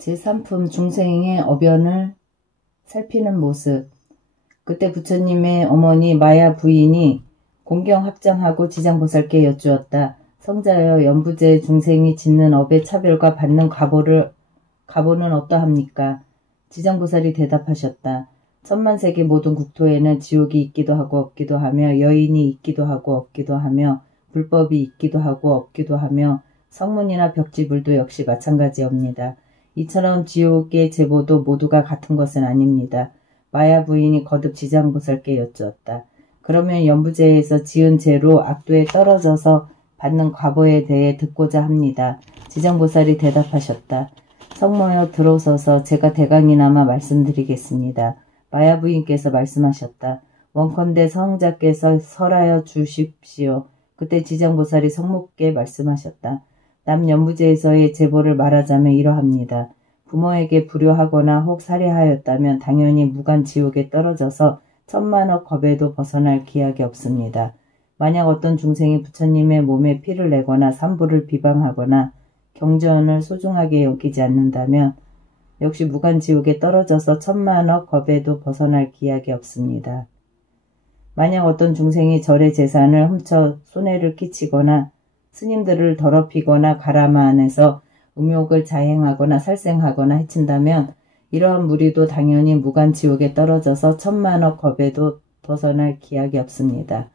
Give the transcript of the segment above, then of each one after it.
제3품 중생의 어변을 살피는 모습. 그때 부처님의 어머니 마야 부인이 공경합장하고 지장보살께 여쭈었다. 성자여, 연부제 중생이 짓는 업의 차별과 받는 가보는 어떠합니까? 지장보살이 대답하셨다. 천만세계 모든 국토에는 지옥이 있기도 하고 없기도 하며, 여인이 있기도 하고 없기도 하며, 불법이 있기도 하고 없기도 하며, 성문이나 벽지불도 역시 마찬가지옵니다. 이처럼 지옥의 제보도 모두가 같은 것은 아닙니다. 마야 부인이 거듭 지장보살께 여쭈었다. 그러면 연부제에서 지은 죄로 악도에 떨어져서 받는 과보에 대해 듣고자 합니다. 지장보살이 대답하셨다. 성모여 들어서서 제가 대강이나마 말씀드리겠습니다. 마야 부인께서 말씀하셨다. 원컨대 성자께서 설하여 주십시오. 그때 지장보살이 성모께 말씀하셨다. 남연부제에서의 제보를 말하자면 이러합니다. 부모에게 불효하거나 혹 살해하였다면 당연히 무간지옥에 떨어져서 천만억 겁에도 벗어날 기약이 없습니다. 만약 어떤 중생이 부처님의 몸에 피를 내거나 산부를 비방하거나 경전을 소중하게 여기지 않는다면 역시 무간지옥에 떨어져서 천만억 겁에도 벗어날 기약이 없습니다. 만약 어떤 중생이 절의 재산을 훔쳐 손해를 끼치거나 스님들을 더럽히거나 가라만해서 음욕을 자행하거나 살생하거나 해친다면 이러한 무리도 당연히 무간지옥에 떨어져서 천만억 겁에도 벗어날 기약이 없습니다.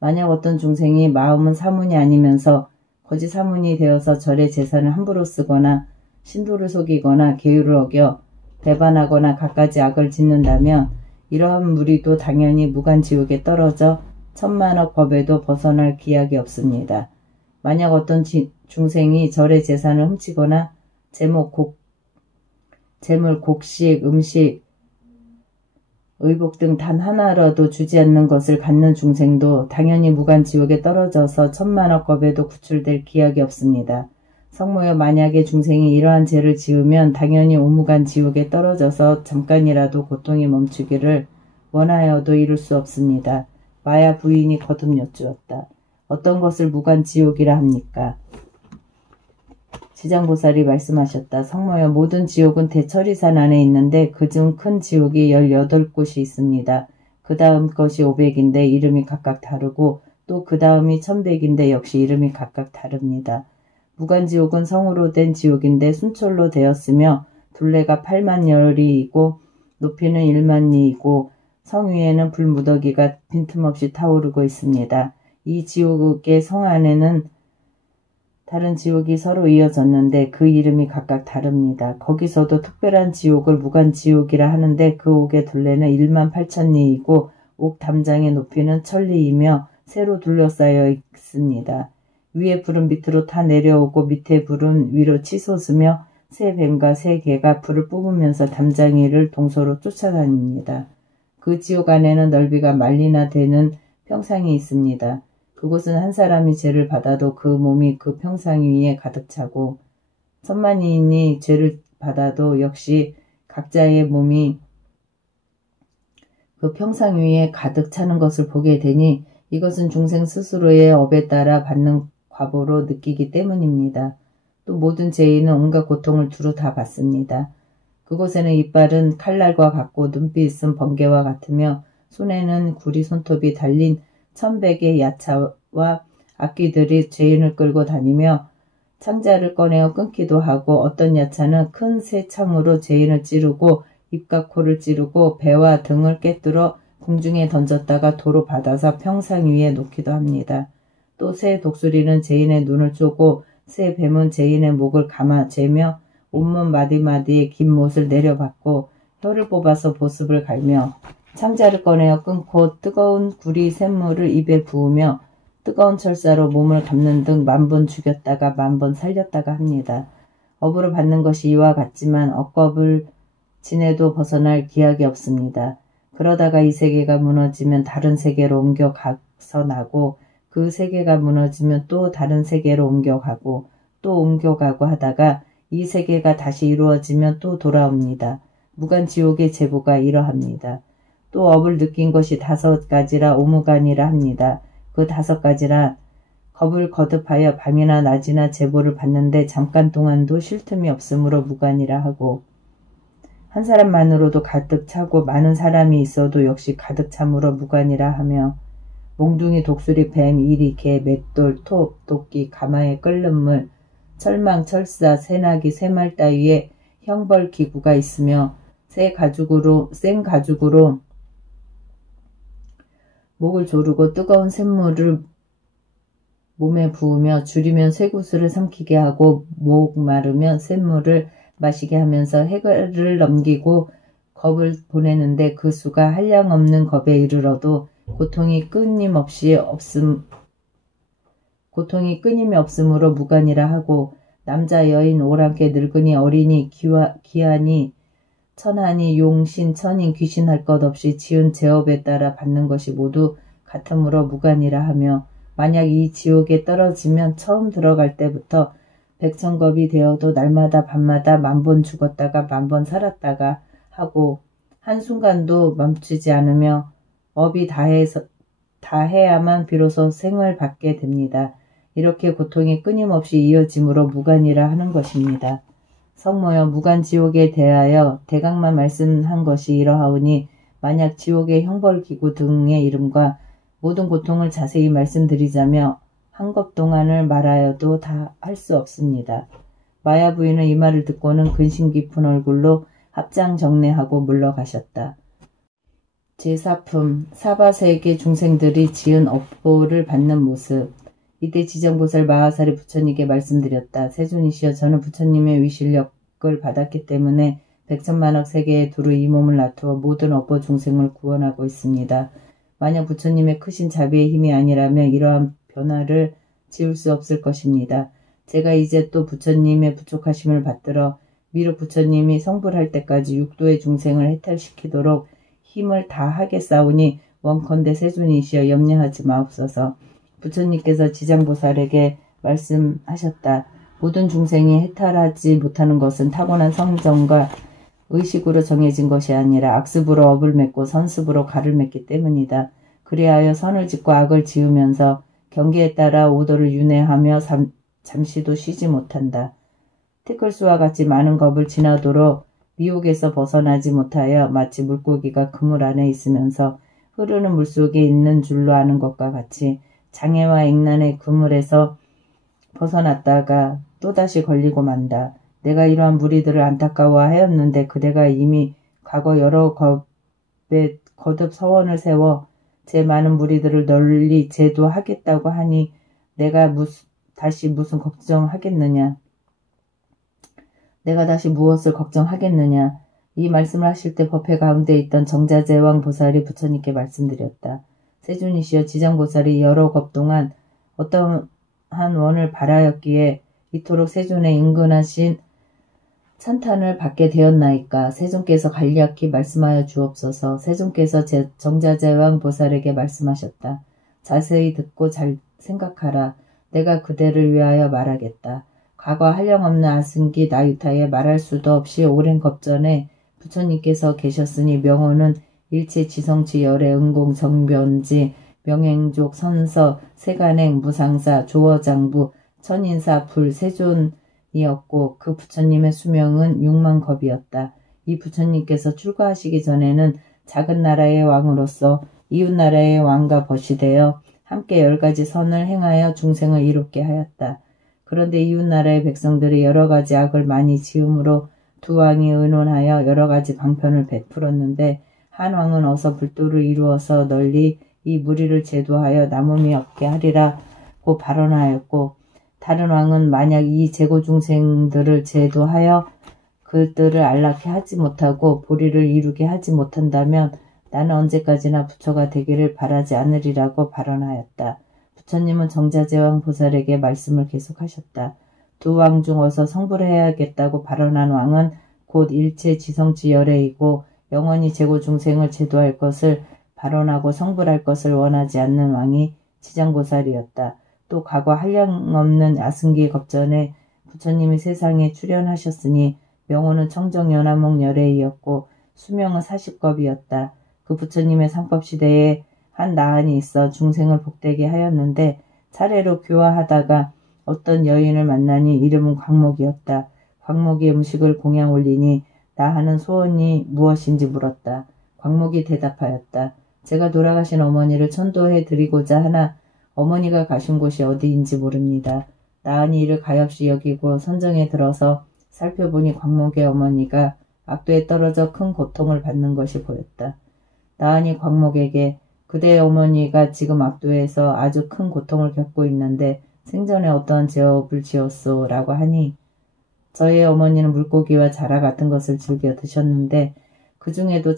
만약 어떤 중생이 마음은 사문이 아니면서 거짓 사문이 되어서 절의 재산을 함부로 쓰거나 신도를 속이거나 계율을 어겨 배반하거나 갖가지 악을 짓는다면 이러한 무리도 당연히 무간지옥에 떨어져 천만억 겁에도 벗어날 기약이 없습니다. 만약 어떤 중생이 절의 재산을 훔치거나 재물, 곡식, 음식, 의복 등 단 하나라도 주지 않는 것을 갖는 중생도 당연히 무간지옥에 떨어져서 천만억 겁에도 구출될 기약이 없습니다. 성모여, 만약에 중생이 이러한 죄를 지으면 당연히 오무간지옥에 떨어져서 잠깐이라도 고통이 멈추기를 원하여도 이룰 수 없습니다. 마야 부인이 거듭 여쭈었다. 어떤 것을 무간지옥이라 합니까? 지장보살이 말씀하셨다. 성모여, 모든 지옥은 대처리산 안에 있는데 그중 큰 지옥이 18곳이 있습니다. 그 다음 것이 500인데 이름이 각각 다르고 또 그 다음이 1100인데 역시 이름이 각각 다릅니다. 무간지옥은 성으로 된 지옥인데 순철로 되었으며 둘레가 8만열이고 높이는 1만리이고 성 위에는 불무더기가 빈틈없이 타오르고 있습니다. 이 지옥의 성 안에는 다른 지옥이 서로 이어졌는데 그 이름이 각각 다릅니다. 거기서도 특별한 지옥을 무간지옥이라 하는데 그 옥의 둘레는 18,000리이고 옥 담장의 높이는 1000리이며 새로 둘러싸여 있습니다. 위에 불은 밑으로 타 내려오고 밑에 불은 위로 치솟으며 새 뱀과 새 개가 불을 뿜으면서 담장 위를 동서로 쫓아다닙니다. 그 지옥 안에는 넓이가 만리나 되는 평상이 있습니다. 그곳은 한 사람이 죄를 받아도 그 몸이 그 평상 위에 가득 차고 천만인이 죄를 받아도 역시 각자의 몸이 그 평상 위에 가득 차는 것을 보게 되니 이것은 중생 스스로의 업에 따라 받는 과보로 느끼기 때문입니다. 또 모든 죄인은 온갖 고통을 두루 다 받습니다. 그곳에는 이빨은 칼날과 같고 눈빛은 번개와 같으며 손에는 구리 손톱이 달린 1100의 야차와 악귀들이 죄인을 끌고 다니며 창자를 꺼내어 끊기도 하고 어떤 야차는 큰 새 창으로 죄인을 찌르고 입과 코를 찌르고 배와 등을 꿰뚫어 공중에 던졌다가 도로 받아서 평상 위에 놓기도 합니다. 또 새 독수리는 죄인의 눈을 쪼고 새 뱀은 죄인의 목을 감아 죄며 온몸 마디마디에 긴 못을 내려받고 혀를 뽑아서 보습을 갈며 창자를 꺼내어 끊고 뜨거운 구리 샘물을 입에 부으며 뜨거운 철사로 몸을 감는 등 10,000번 죽였다가 10,000번 살렸다가 합니다. 업으로 받는 것이 이와 같지만 억겁을 지내도 벗어날 기약이 없습니다. 그러다가 이 세계가 무너지면 다른 세계로 옮겨가서 나고 그 세계가 무너지면 또 다른 세계로 옮겨가고 또 옮겨가고 하다가 이 세계가 다시 이루어지면 또 돌아옵니다. 무간지옥의 제보가 이러합니다. 또 업을 느낀 것이 5가지라 오무간이라 합니다. 그 5가지라 겁을 거듭하여 밤이나 낮이나 제보를 받는데 잠깐 동안도 쉴 틈이 없으므로 무관이라 하고 한 사람만으로도 가득 차고 많은 사람이 있어도 역시 가득 참으로 무관이라 하며 몽둥이, 독수리, 뱀, 이리, 개, 맷돌, 톱, 도끼, 가마에 끓는 물, 철망, 철사, 새나기, 새말 따위에 형벌 기구가 있으며 센 가죽으로 목을 조르고 뜨거운 샘물을 몸에 부으며 줄이면 쇠구슬을 삼키게 하고 목 마르면 샘물을 마시게 하면서 해를 넘기고 겁을 보내는데 그 수가 한량없는 겁에 이르러도 고통이 끊임이 없으므로 무관이라 하고 남자, 여인, 오랑캐, 늙은이, 어린이, 기한이, 천하니, 용신, 천인, 귀신 할 것 없이 지은 제업에 따라 받는 것이 모두 같으므로 무관이라 하며 만약 이 지옥에 떨어지면 처음 들어갈 때부터 백천겁이 되어도 날마다 밤마다 10,000번 죽었다가 10,000번 살았다가 하고 한순간도 멈추지 않으며 업이 다해야만 비로소 생을 받게 됩니다. 이렇게 고통이 끊임없이 이어지므로 무관이라 하는 것입니다. 성모여, 무간지옥에 대하여 대강만 말씀한 것이 이러하오니 만약 지옥의 형벌기구 등의 이름과 모든 고통을 자세히 말씀드리자며 한겁 동안을 말하여도 다 할 수 없습니다. 마야 부인은 이 말을 듣고는 근심 깊은 얼굴로 합장정례하고 물러가셨다. 제4품 사바세계 중생들이 지은 업보를 받는 모습. 이때 지정보살 마하사리 부처님께 말씀드렸다. 세존이시여, 저는 부처님의 위실력을 받았기 때문에 백천만억 세계에 두루 이 몸을 놔두어 모든 업보 중생을 구원하고 있습니다. 만약 부처님의 크신 자비의 힘이 아니라면 이러한 변화를 지울 수 없을 것입니다. 제가 이제 또 부처님의 부족하심을 받들어 미륵 부처님이 성불할 때까지 육도의 중생을 해탈시키도록 힘을 다하겠사오니 원컨대 세존이시여 염려하지 마옵소서. 부처님께서 지장보살에게 말씀하셨다. 모든 중생이 해탈하지 못하는 것은 타고난 성정과 의식으로 정해진 것이 아니라 악습으로 업을 맺고 선습으로 가를 맺기 때문이다. 그리하여 선을 짓고 악을 지으면서 경계에 따라 오도를 윤회하며 잠시도 쉬지 못한다. 티끌수와 같이 많은 겁을 지나도록 미혹에서 벗어나지 못하여 마치 물고기가 그물 안에 있으면서 흐르는 물속에 있는 줄로 아는 것과 같이 장애와 액난의 그물에서 벗어났다가 또다시 걸리고 만다. 내가 이러한 무리들을 안타까워하였는데 그대가 이미 과거 여러 겁에 거듭 서원을 세워 제 많은 무리들을 널리 제도하겠다고 하니 내가 다시 무슨 걱정하겠느냐. 내가 다시 무엇을 걱정하겠느냐. 이 말씀을 하실 때 법회 가운데 있던 정자제왕 보살이 부처님께 말씀드렸다. 세존이시여, 지장보살이 여러 겁 동안 어떠한 원을 바라였기에 이토록 세존의 인근하신 찬탄을 받게 되었나이까. 세존께서 간략히 말씀하여 주옵소서. 세존께서 정자제왕 보살에게 말씀하셨다. 자세히 듣고 잘 생각하라. 내가 그대를 위하여 말하겠다. 과거 한량없는 아승기 나유타에 말할 수도 없이 오랜 겁전에 부처님께서 계셨으니 명호는 일체 지성치 열애 응공 정변지 명행족 선서 세간행 무상사 조어장부 천인사 불 세존이었고 그 부처님의 수명은 6만 겁이었다. 이 부처님께서 출가하시기 전에는 작은 나라의 왕으로서 이웃나라의 왕과 벗이 되어 함께 10가지 선을 행하여 중생을 이롭게 하였다. 그런데 이웃나라의 백성들이 여러가지 악을 많이 지음으로 두 왕이 의논하여 여러가지 방편을 베풀었는데 한 왕은 어서 불도를 이루어서 널리 이 무리를 제도하여 남음이 없게 하리라고 발언하였고 다른 왕은 만약 이 재고중생들을 제도하여 그들을 안락해 하지 못하고 보리를 이루게 하지 못한다면 나는 언제까지나 부처가 되기를 바라지 않으리라고 발언하였다. 부처님은 정자제왕 보살에게 말씀을 계속하셨다. 두 왕 중 어서 성불해야겠다고 발언한 왕은 곧 일체 지성지 열애이고 영원히 재고중생을 제도할 것을 발언하고 성불할 것을 원하지 않는 왕이 지장보살이었다. 또 과거 한량없는 아승기 겁전에 부처님이 세상에 출현하셨으니 명호는 청정연화목 열애이었고 수명은 40겁이었다. 그 부처님의 상법시대에 한 나한이 있어 중생을 복되게 하였는데 차례로 교화하다가 어떤 여인을 만나니 이름은 광목이었다. 광목이 음식을 공양 올리니 나 하는 소원이 무엇인지 물었다. 광목이 대답하였다. 제가 돌아가신 어머니를 천도해 드리고자 하나 어머니가 가신 곳이 어디인지 모릅니다. 나은이 이를 가엾이 여기고 선정에 들어서 살펴보니 광목의 어머니가 악도에 떨어져 큰 고통을 받는 것이 보였다. 나은이 광목에게 그대의 어머니가 지금 악도에서 아주 큰 고통을 겪고 있는데 생전에 어떠한 제업을 지었소? 라고 하니 저의 어머니는 물고기와 자라 같은 것을 즐겨 드셨는데 그 중에도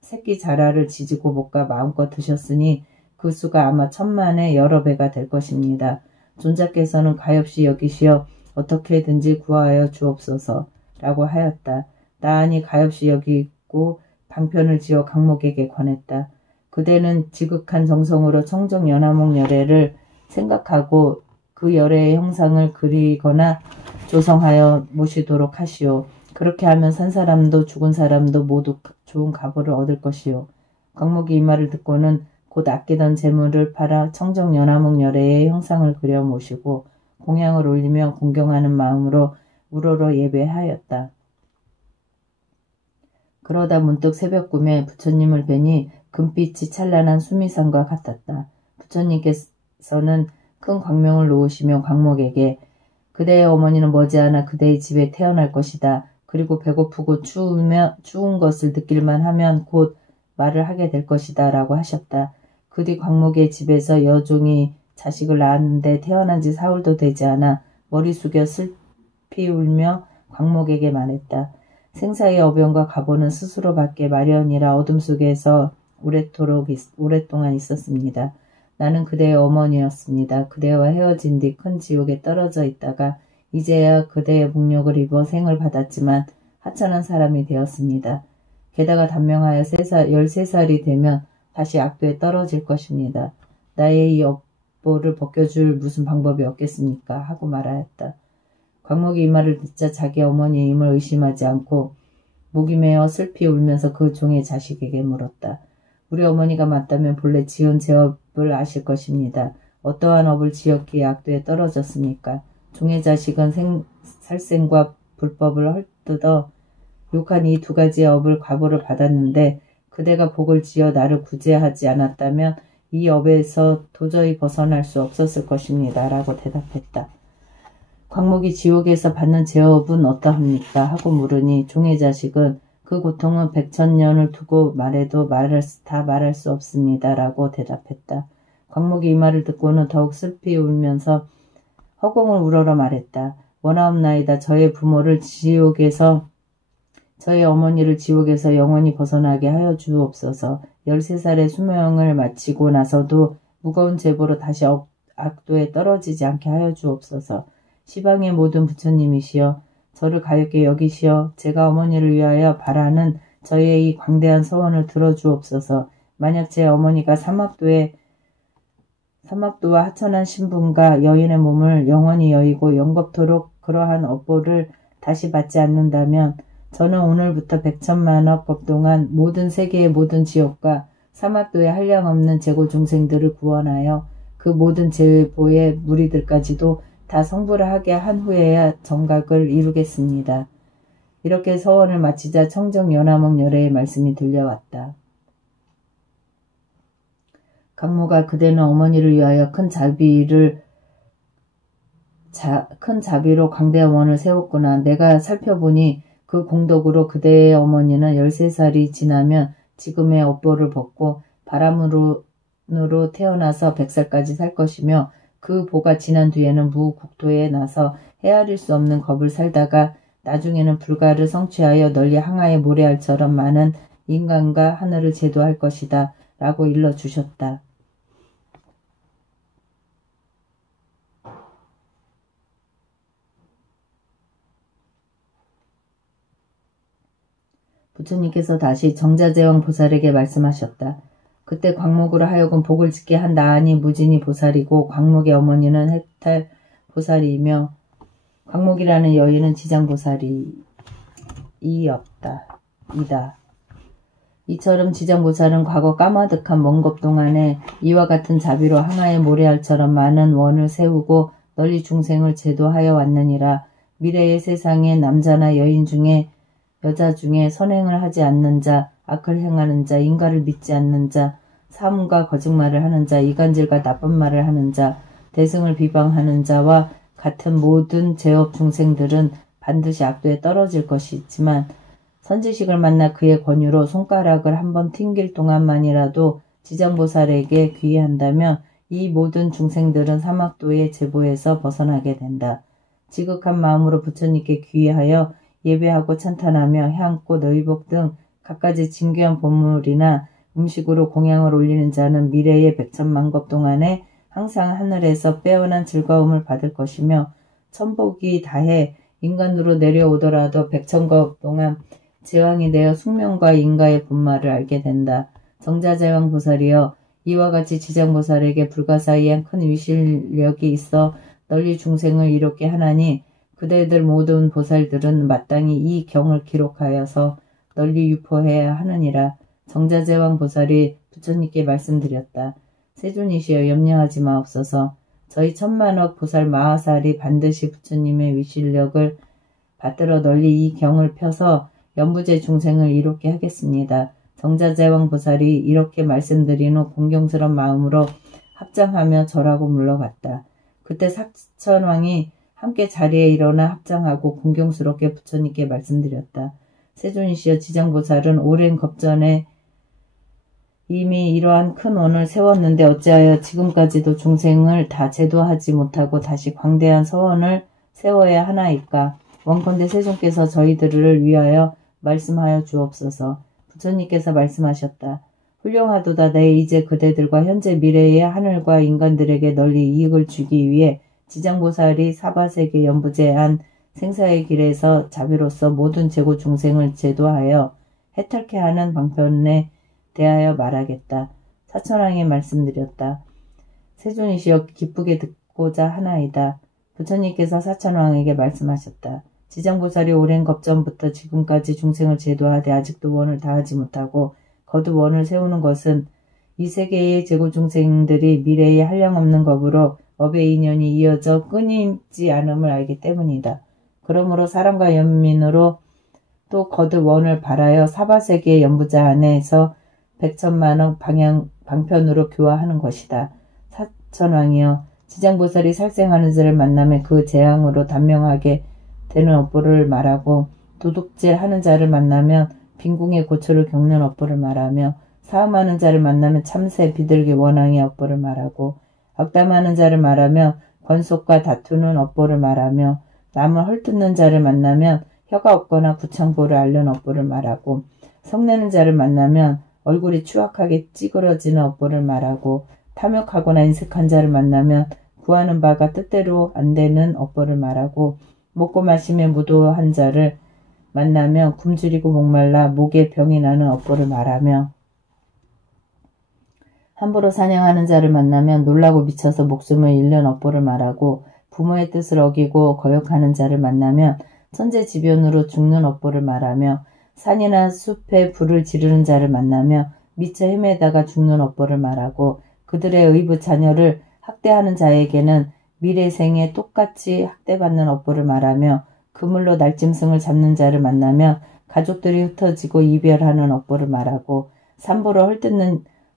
새끼 자라를 지지고 볶아 마음껏 드셨으니 그 수가 아마 1000만의 여러 배가 될 것입니다. 존자께서는 가엾이 여기시어 어떻게든지 구하여 주옵소서 라고 하였다. 나은이 가엾이 여기고 방편을 지어 광목에게 권했다. 그대는 지극한 정성으로 청정 연화목 열애를 생각하고 그 열애의 형상을 그리거나 조성하여 모시도록 하시오. 그렇게 하면 산 사람도 죽은 사람도 모두 좋은 가보를 얻을 것이오. 광목이 이 말을 듣고는 곧 아끼던 재물을 팔아 청정 연화목 열애의 형상을 그려 모시고 공양을 올리며 공경하는 마음으로 우러러 예배하였다. 그러다 문득 새벽 꿈에 부처님을 뵈니 금빛이 찬란한 수미산과 같았다. 부처님께서는 큰 광명을 놓으시며 광목에게 그대의 어머니는 머지않아 그대의 집에 태어날 것이다. 그리고 배고프고 추운 것을 느낄만 하면 곧 말을 하게 될 것이다. 라고 하셨다. 그 뒤 광목의 집에서 여종이 자식을 낳았는데 태어난 지 사흘도 되지 않아 머리 숙여 슬피 울며 광목에게 말했다. 생사의 어변과 가보는 스스로 받게 마련이라 어둠 속에서 오랫동안 있었습니다. 나는 그대의 어머니였습니다. 그대와 헤어진 뒤 큰 지옥에 떨어져 있다가 이제야 그대의 목욕을 입어 생을 받았지만 하찮은 사람이 되었습니다. 게다가 단명하여 13살이 되면 다시 악도에 떨어질 것입니다. 나의 이 업보를 벗겨줄 무슨 방법이 없겠습니까? 하고 말하였다. 광목이 이 말을 듣자 자기 어머니임을 의심하지 않고 목이 메어 슬피 울면서 그 종의 자식에게 물었다. 우리 어머니가 맞다면 본래 지은 제업을 아실 것입니다. 어떠한 업을 지었기에 악도에 떨어졌습니까? 종의 자식은 살생과 불법을 헐뜯어 욕한 이 두 가지의 업을 과보를 받았는데 그대가 복을 지어 나를 구제하지 않았다면 이 업에서 도저히 벗어날 수 없었을 것입니다. 라고 대답했다. 광목이 지옥에서 받는 제업은 어떠합니까? 하고 물으니 종의 자식은 그 고통은 100,000년을 두고 말해도 다 말할 수 없습니다. 라고 대답했다. 광목이 이 말을 듣고는 더욱 슬피 울면서 허공을 우러러 말했다. 원하옵나이다. 저의 어머니를 지옥에서 영원히 벗어나게 하여 주옵소서. 13살의 수명을 마치고 나서도 무거운 제보로 다시 악도에 떨어지지 않게 하여 주옵소서. 시방의 모든 부처님이시여 저를 가엾게 여기시어 제가 어머니를 위하여 바라는 저의 이 광대한 서원을 들어주옵소서. 만약 제 어머니가 사막도와 하천한 신분과 여인의 몸을 영원히 여의고 영겁토록 그러한 업보를 다시 받지 않는다면 저는 오늘부터 100,000만억 법 동안 모든 세계의 모든 지옥과 사막도의 한량없는 재고 중생들을 구원하여 그 모든 제보의 무리들까지도 다 성불을 하게 한 후에야 정각을 이루겠습니다. 이렇게 서원을 마치자 청정 연화목 열애의 말씀이 들려왔다. 강모가 그대는 어머니를 위하여 큰 자비로 광대한 원을 세웠구나. 내가 살펴보니 그 공덕으로 그대의 어머니는 13살이 지나면 지금의 업보를 벗고 바람으로 태어나서 100살까지 살 것이며 그 보가 지난 뒤에는 무국토에 나서 헤아릴 수 없는 겁을 살다가 나중에는 불가를 성취하여 널리 항아의 모래알처럼 많은 인간과 하늘을 제도할 것이다. 라고 일러주셨다. 부처님께서 다시 정자제왕 보살에게 말씀하셨다. 그때 광목으로 하여금 복을 짓게 한 나은이 무진이 보살이고 광목의 어머니는 해탈 보살이며 광목이라는 여인은 지장 보살이었다. 이처럼 지장보살은 과거 까마득한 먼겁 동안에 이와 같은 자비로 항아의 모래알처럼 많은 원을 세우고 널리 중생을 제도하여 왔느니라. 미래의 세상에 남자나 여인 중에 여자 중에 선행을 하지 않는 자, 악을 행하는 자, 인가를 믿지 않는 자, 사문과 거짓말을 하는 자, 이간질과 나쁜 말을 하는 자, 대승을 비방하는 자와 같은 모든 죄업 중생들은 반드시 악도에 떨어질 것이지만 선지식을 만나 그의 권유로 손가락을 한번 튕길 동안만이라도 지장보살에게 귀의한다면 이 모든 중생들은 사막도의 제보에서 벗어나게 된다. 지극한 마음으로 부처님께 귀의하여 예배하고 찬탄하며 향꽃, 의복 등 갖가지 진귀한 보물이나 음식으로 공양을 올리는 자는 미래의 백천만급 동안에 항상 하늘에서 빼어난 즐거움을 받을 것이며 천복이 다해 인간으로 내려오더라도 백천급 동안 제왕이 되어 숙명과 인가의 본말을 알게 된다. 정자제왕 보살이여, 이와 같이 지장보살에게 불가사의한 큰 위실력이 있어 널리 중생을 이롭게 하나니 그대들 모든 보살들은 마땅히 이 경을 기록하여서 널리 유포해야 하느니라. 정자제왕 보살이 부처님께 말씀드렸다. 세존이시여, 염려하지 마옵소서. 저희 천만억 보살 마하살이 반드시 부처님의 위실력을 받들어 널리 이 경을 펴서 연부제 중생을 이롭게 하겠습니다. 정자제왕 보살이 이렇게 말씀드린 후 공경스러운 마음으로 합장하며 절하고 물러갔다. 그때 사천왕이 함께 자리에 일어나 합장하고 공경스럽게 부처님께 말씀드렸다. 세존이시여, 지장보살은 오랜 겁전에 이미 이러한 큰 원을 세웠는데 어찌하여 지금까지도 중생을 다 제도하지 못하고 다시 광대한 서원을 세워야 하나이까? 원컨대 세존께서 저희들을 위하여 말씀하여 주옵소서. 부처님께서 말씀하셨다. 훌륭하도다. 내 이제 그대들과 현재 미래의 하늘과 인간들에게 널리 이익을 주기 위해 지장보살이 사바세계 연부제한 생사의 길에서 자비로서 모든 재고 중생을 제도하여 해탈케 하는 방편에 대하여 말하겠다. 사천왕이 말씀드렸다. 세존이시여, 기쁘게 듣고자 하나이다. 부처님께서 사천왕에게 말씀하셨다. 지장보살이 오랜 겁전부터 지금까지 중생을 제도하되 아직도 원을 다하지 못하고 거듭 원을 세우는 것은 이 세계의 제고 중생들이 미래에 한량없는 겁으로 업의 인연이 이어져 끊이지 않음을 알기 때문이다. 그러므로 사람과 연민으로 또 거듭 원을 바라여 사바세계의 연부자 안에서 백천만억 방편으로 교화하는 것이다. 사천왕이여, 지장보살이 살생하는 자를 만나면 그 재앙으로 단명하게 되는 업보를 말하고 도둑질 하는 자를 만나면 빈궁의 고초를 겪는 업보를 말하며 사음하는 자를 만나면 참새 비둘기 원앙의 업보를 말하고 악담하는 자를 말하며 권속과 다투는 업보를 말하며 남을 헐뜯는 자를 만나면 혀가 없거나 구창보를 앓는 업보를 말하고 성내는 자를 만나면 얼굴이 추악하게 찌그러지는 업보를 말하고 탐욕하거나 인색한 자를 만나면 구하는 바가 뜻대로 안 되는 업보를 말하고 먹고 마시며 무도한 자를 만나면 굶주리고 목말라 목에 병이 나는 업보를 말하며 함부로 사냥하는 자를 만나면 놀라고 미쳐서 목숨을 잃는 업보를 말하고 부모의 뜻을 어기고 거역하는 자를 만나면 천재지변으로 죽는 업보를 말하며 산이나 숲에 불을 지르는 자를 만나며 미쳐 헤매다가 죽는 업보를 말하고 그들의 의붓 자녀를 학대하는 자에게는 미래생에 똑같이 학대받는 업보를 말하며 그물로 날짐승을 잡는 자를 만나며 가족들이 흩어지고 이별하는 업보를 말하고 삼보로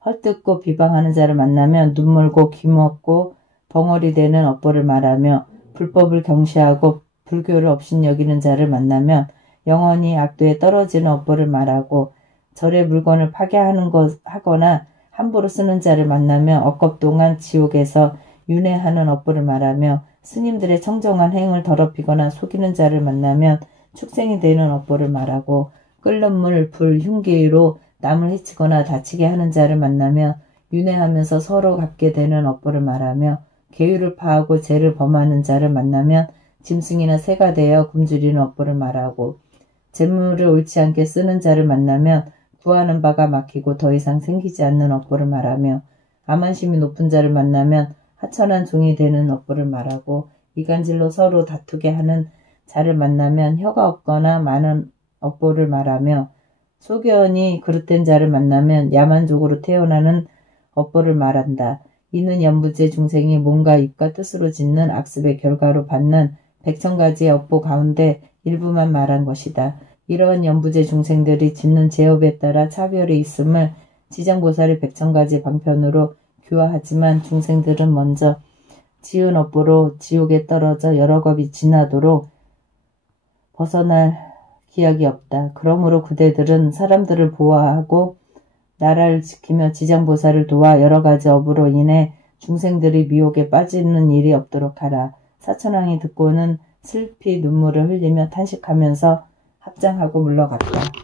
헐뜯고 비방하는 자를 만나면 눈물고 귀먹고 벙어리 되는 업보를 말하며 불법을 경시하고 불교를 업신여기는 자를 만나면 영원히 악도에 떨어지는 업보를 말하고 절의 물건을 파괴하거나 함부로 쓰는 자를 만나면 억겁 동안 지옥에서 윤회하는 업보를 말하며 스님들의 청정한 행을 더럽히거나 속이는 자를 만나면 축생이 되는 업보를 말하고 끓는 물, 불, 흉기로 남을 해치거나 다치게 하는 자를 만나며 윤회하면서 서로 갚게 되는 업보를 말하며 계율을 파하고 죄를 범하는 자를 만나면 짐승이나 새가 되어 굶주리는 업보를 말하고 재물을 옳지 않게 쓰는 자를 만나면 구하는 바가 막히고 더 이상 생기지 않는 업보를 말하며 암만심이 높은 자를 만나면 하천한 종이 되는 업보를 말하고 이간질로 서로 다투게 하는 자를 만나면 혀가 없거나 많은 업보를 말하며 소견이 그릇된 자를 만나면 야만족으로 태어나는 업보를 말한다. 이는 연부제 중생이 몸과 입과 뜻으로 짓는 악습의 결과로 받는 백천가지의 업보 가운데 일부만 말한 것이다. 이러한 연부제 중생들이 짓는 제업에 따라 차별이 있음을 지장보살이 백천가지 방편으로 규화하지만 중생들은 먼저 지은 업보로 지옥에 떨어져 여러 겁이 지나도록 벗어날 기약이 없다. 그러므로 그대들은 사람들을 보호하고 나라를 지키며 지장보살을 도와 여러 가지 업으로 인해 중생들이 미혹에 빠지는 일이 없도록 하라. 사천왕이 듣고는 슬피 눈물을 흘리며 탄식하면서 합장하고 물러갔다.